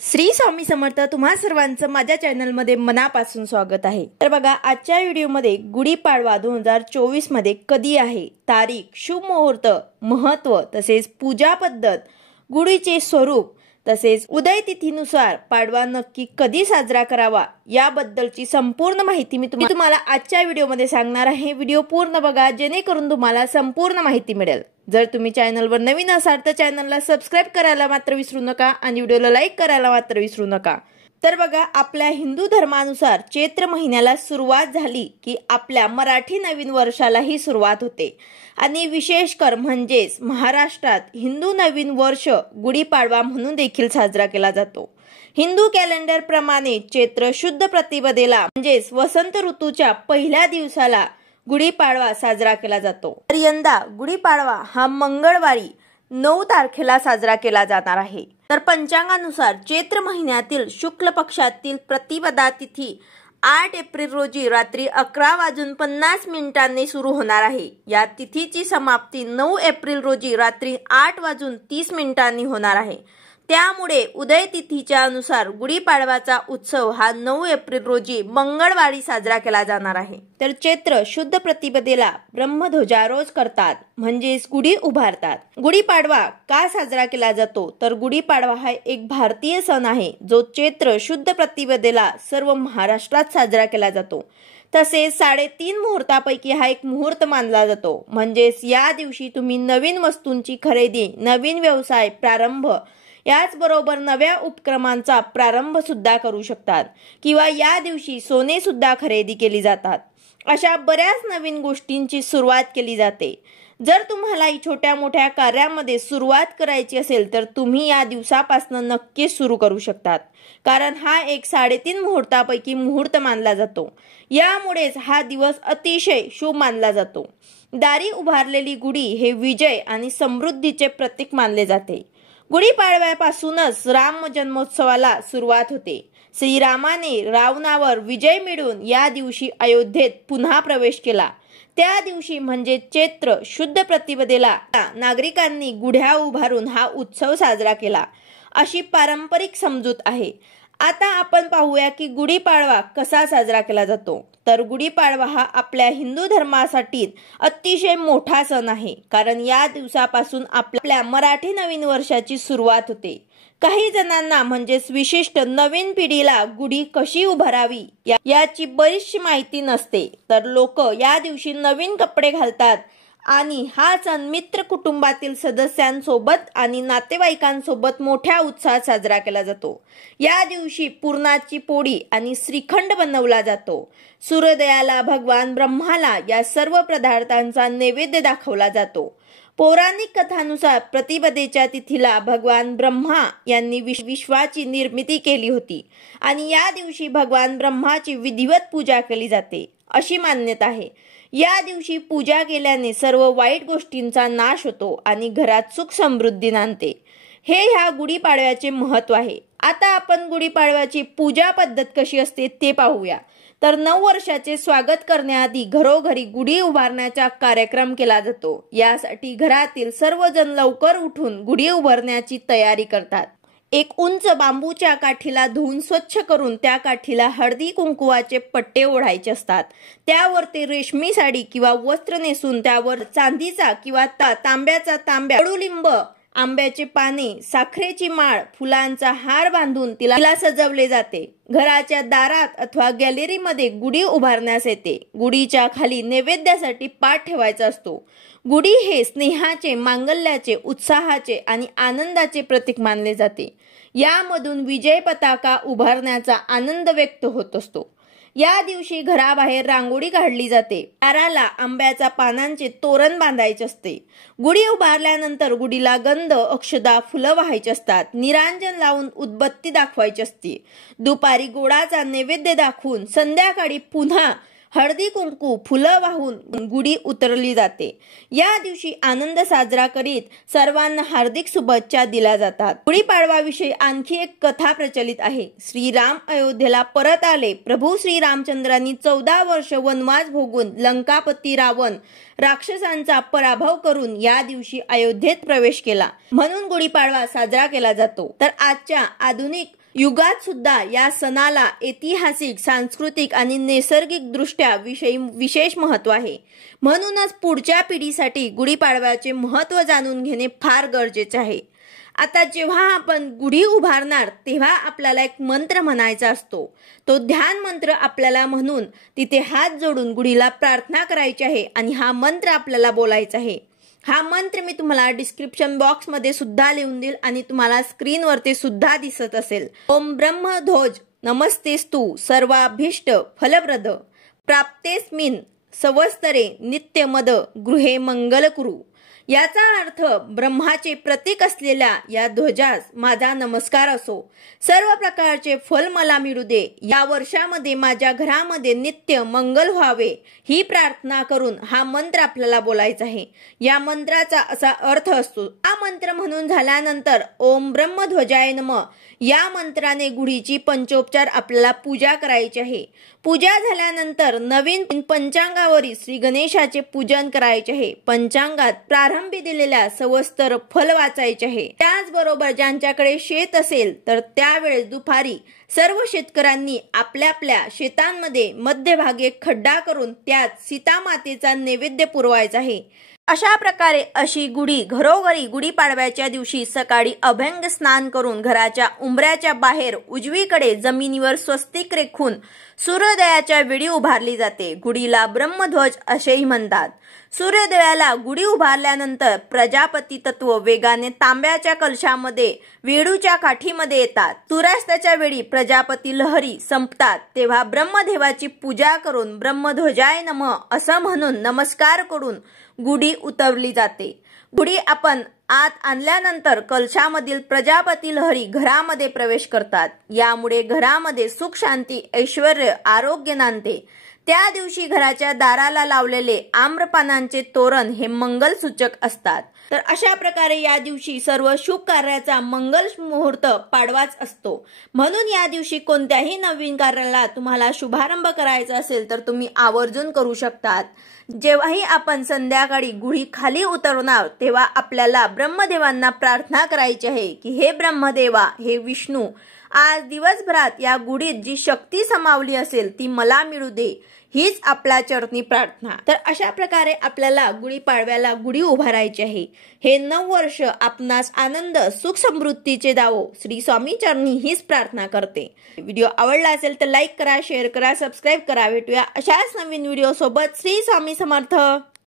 श्री स्वामी समर्थ तुम्हा सर्वांचं माझ्या चॅनलमध्ये मनापासून स्वागत आहे। तर बघा आजच्या व्हिडिओमध्ये गुढीपाडवा 2024 मध्ये कधी आहे, तारीख, शुभ मुहूर्त, महत्त्व, तसेच पूजा पद्धत, गुढीचे स्वरूप, तसेच उदय तिथीनुसार पाडवा नक्की कधी साजरा करावा याबद्दलची संपूर्ण माहिती मी तुम्हाला आजच्या व्हिडिओमध्ये सांगणार आहे। व्हिडिओ पूर्ण बघा जेणेकरून तुम्हाला संपूर्ण माहिती मिळेल। जर तुम्ही चॅनलवर नवीन असाल तर चॅनलला सबस्क्राइब करायला मात्र विसरू नका आणि व्हिडिओला लाईक करायला मात्र विसरू नका। तर बघा आपल्या हिंदू धर्मानुसार चैत्र महिन्याला सुरुवात झाली की आपल्या मराठी नवीन वर्षालाही सुरुवात होते आणि विशेषकर म्हणजेच महाराष्ट्रात हिंदू नवीन वर्ष गुढीपाडवा म्हणून देखील साजरा केला जातो। हिंदू कॅलेंडर प्रमाणे चैत्र शुद्ध प्रतिपदेला म्हणजेच वसंत ऋतूच्या पहिल्या दिवसाला गुढीपाडवा साजरा केला जातो। तर यंदा गुढीपाडवा हा मंगळवारी 9 तारखेला साजरा केला जाणार आहे। तर पंचांगानुसार चैत्र महिन्यातील शुक्ल पक्षातील प्रतिपदा तिथी 8 एप्रिल रोजी रात्री 11:50 सुरू होणार आहे। या तिथीची समाप्ती 9 एप्रिल रोजी रात्री 8:30 होणार आहे। त्यामुळे उदय तिथीच्या अनुसार गुढीपाडवाचा उत्सव हा 9 एप्रिल रोजी मंगळवारी साजरा केला जाणार आहे। तर चैत्र शुद्ध प्रतिपदेला ब्रह्मध्वजारोहण करतात म्हणजेच गुढी उभारतात। गुढीपाडवा का साजरा केला जातो तर गुढीपाडवा हा एक भारतीय सण आहे जो चैत्र शुद्ध प्रतिपदेला सर्व महाराष्ट्रात साजरा केला जातो। तसेच 3.5 मुहूर्तापैकी हा एक मुहूर्त मानला जातो। म्हणजेच या दिवशी तुम्ही नवीन वस्तूंची खरेदी, नवीन व्यवसाय प्रारंभ, याचबरोबर नव्या उपक्रमांचा प्रारंभ सुद्धा करू शकतात किंवा या दिवशी सोने सुद्धा खरेदी केली जातात। अशा बऱ्याच नवीन गोष्टींची सुरुवात केली जाते। जर तुम्हाला छोट्या मोठ्या कार्यामध्ये सुरुवात करायची असेल तर तुम्ही या दिवसापासून नक्कीच सुरू करू शकतात, कारण हा एक 3.5 मुहूर्तापैकी मुहूर्त मानला जातो। यामुळेच हा दिवस अतिशय शुभ मानला जातो। दारी उभारलेली गुढी हे विजय आणि समृद्धीचे प्रतीक मानले जाते। गुढीपाडव्यापासूनच राम जन्मोत्सवाला सुरुवात होते। श्रीरामाने रावणावर विजय मिळवून या दिवशी अयोध्येत पुन्हा प्रवेश केला। त्या दिवशी म्हणजे चैत्र शुद्ध प्रतिपदेला नागरिकांनी गुढ्या उभारून हा उत्सव साजरा केला, अशी पारंपरिक समजूत आहे। आता आपण पाहूया की गुढीपाडवा कसा साजरा केला जातो। तर गुढीपाडवा हा आपल्या हिंदू धर्मासाठी अतिशय मोठा सण आहे, कारण या दिवसापासून आपल्या मराठी नवीन वर्षाची सुरुवात होते। काही जणांना म्हणजेच विशिष्ट नवीन पिढीला गुढी कशी उभारावी याची बरीचशी माहिती नसते, तर लोक या दिवशी नवीन कपडे घालतात आणि हा सण मित्र कुटुंबातील सदस्यांसोबत आणि नातेवाईकांसोबत मोठ्या उत्साहात साजरा केला जातो। या दिवशी पुरणाची पोळी आणि श्रीखंड बनवला जातो। सूर्योदयाला भगवान ब्रह्माला या सर्व पदार्थांचा नैवेद्य दाखवला जातो। पौराणिक कथानुसार प्रतिपदेच्या तिथीला भगवान ब्रह्मा यांनी विश्वाची निर्मिती केली होती आणि या दिवशी भगवान ब्रह्माची विधिवत पूजा केली जाते, अशी मान्यता आहे। या दिवशी पूजा केल्याने सर्व वाईट गोष्टींचा नाश होतो आणि घरात सुख समृद्धी नांदते। हे ह्या गुढीपाडव्याचे महत्त्व आहे। आता आपण गुढीपाडव्याची पूजा पद्धत कशी असते ते पाहूया। तर नववर्षाचे स्वागत करण्याआधी घरोघरी गुढी उभारण्याचा कार्यक्रम केला जातो। यासाठी घरातील सर्वजण लवकर उठून गुढी उभारण्याची तयारी करतात। एक उंच बांबूच्या काठीला धुवून स्वच्छ करून त्या काठीला हळदी कुंकुवाचे पट्टे ओढायचे असतात। त्यावर ते रेशमी साडी किंवा वस्त्र नेसून त्यावर चांदीचा किंवा तांब्याचा कडुलिंब, आंब्याचे पाने, साखरेची माळ, फुलांचा हार बांधून तिला सजवले जाते। घराच्या दारात अथवा गॅलरीमध्ये गुढी उभारण्यास येते। गुढीच्या खाली नैवेद्यासाठी पाट ठेवायचा असतो। गुढी हे स्नेहाचे, मांगल्याचे, उत्साहाचे आणि आनंदाचे प्रतीक मानले जाते। यामधून विजय पताका उभारण्याचा आनंद व्यक्त होत असतो। या दिवशी घराबाहेर रांगोळी काढली जाते। दाराला आंब्याच्या पानांचे तोरण बांधायचे असते। गुढी उभारल्यानंतर गुढीला गंध, अक्षदा, फुलं वाहायची असतात। निरांजन लावून उदबत्ती दाखवायची असते। दुपारी गोडाचा नैवेद्य दाखवून संध्याकाळी पुन्हा हळदी कुंकू, फुलं वाहून गुढी उतरली जाते। या दिवशी आनंद साजरा करीत सर्वांना हार्दिक शुभेच्छा दिल्या जातात। गुढीपाडवाविषयी आणखी एक कथा प्रचलित आहे। श्रीराम अयोध्येला परत आले। प्रभू श्रीरामचंद्रांनी 14 वर्ष वनवास भोगून लंकापती रावण राक्षसांचा पराभव करून या दिवशी अयोध्येत प्रवेश केला, म्हणून गुढीपाडवा साजरा केला जातो। तर आजच्या आधुनिक युगात सुद्धा या सणाला ऐतिहासिक, सांस्कृतिक आणि नैसर्गिक दृष्ट्या विशेष महत्त्व आहे। म्हणूनच पुढच्या पिढीसाठी गुढीपाडव्याचे महत्त्व जाणून घेणे फार गरजेचे आहे। आता जेव्हा आपण गुढी उभारणार तेव्हा आपल्याला एक मंत्र म्हणायचा असतो। तो ध्यान मंत्र आपल्याला म्हणून तिथे हात जोडून गुढीला प्रार्थना करायची आहे आणि हा मंत्र आपल्याला बोलायचा आहे। हा मंत्र मी तुम्हाला डिस्क्रिप्शन बॉक्स मध्ये सुद्धा लिहून देईल आणि तुम्हाला स्क्रीनवरती सुद्धा दिसत असेल। ओम ब्रह्मध्वज नमस्तेस्तु सर्वाभीष्ट फलप्रद प्राप्तेस्मिन् संवत्सरे नित्यमद गृहे मंगल कुरु। याचा अर्थ ब्रह्माचे प्रतीक असलेल्या या ध्वजास माझा नमस्कार असो। सर्व प्रकारचे फल मला मिळू दे। या वर्षामध्ये माझ्या घरामध्ये नित्य मंगल व्हावे ही प्रार्थना करून हा मंत्र आपल्याला बोलायचा आहे। या मंत्राचा असा अर्थ असतो। हा मंत्र म्हणून झाल्यानंतर ओम ब्रह्मध्वजाय नमः या मंत्राने गुढीची पंचोपचार आपल्याला पूजा करायची आहे। पूजा झाल्यानंतर नवीन पंचांगावरील श्री गणेशाचे पूजन करायचे आहे। पंचांगात प्रारंभी दिलेल्या संवत्सर फल वाचायचे आहे। त्याचबरोबर ज्यांच्याकडे शेत असेल तर त्यावेळेस दुपारी सर्व शेतकऱ्यांनी आपल्या आपल्या शेतांमध्ये मध्यभागी खड्डा करून त्यात सीता मातेचा नैवेद्य पुरवायचा आहे। अशा प्रकारे अशी गुढी घरोघरी गुढीपाडव्याच्या दिवशी सकाळी अभंग स्नान करून घराच्या उंबऱ्याच्या बाहेर उजवीकडे जमिनीवर स्वस्तिक रेखून सूर्योदयाच्या वेळी उभारली जाते। गुढीला ब्रह्मध्वज असेही म्हणतात। सूर्योदयाला गुढी उभारल्यानंतर प्रजापती तत्व वेगाने तांब्याच्या कलशामध्ये वेळूच्या काठीमध्ये येतात। सूर्यास्ताच्या वेळी प्रजापती लहरी संपतात तेव्हा ब्रह्मदेवाची पूजा करून ब्रह्मध्वजाय नमः असं म्हणून नमस्कार करून गुढी उतरली जाते। गुढी आपण आत आणल्यानंतर कलशामधील प्रजापती लहरी घरामध्ये प्रवेश करतात। यामुळे घरामध्ये सुख, शांती, ऐश्वर, आरोग्य नांदते। त्या दिवशी घराच्या दाराला लावलेले आम्रपानांचे तोरण हे मंगल सूचक असतात। तर अशा प्रकारे या दिवशी सर्व शुभ कार्याचा मंगल मुहूर्त पाडवाच असतो। म्हणून या दिवशी कोणत्याही नवीन कार्याला तुम्हाला शुभारंभ करायचा असेल तर तुम्ही आवर्जून करू शकतात। जेव्हाही आपण संध्याकाळी गुढी खाली उतरवणार तेव्हा आपल्याला ब्रह्मदेवांना प्रार्थना करायची आहे की हे ब्रह्मदेवा, हे विष्णू, आज दिवसभरात या गुढीत जी शक्ती समावली असेल ती मला मिळू दे हीच आपल्या चरणी प्रार्थना। तर अशा प्रकारे आपल्याला गुढीपाडव्याला गुढी उभारायची आहे। हे नव वर्ष आपणास आनंद, सुख, समृद्धीचे दावो श्री स्वामी चरणी हीच प्रार्थना करते। व्हिडिओ आवडला असेल तर लाईक करा, शेअर करा, सबस्क्राईब करा। भेटूया अशाच नवीन व्हिडिओ सोबत। श्री स्वामी समर्थ।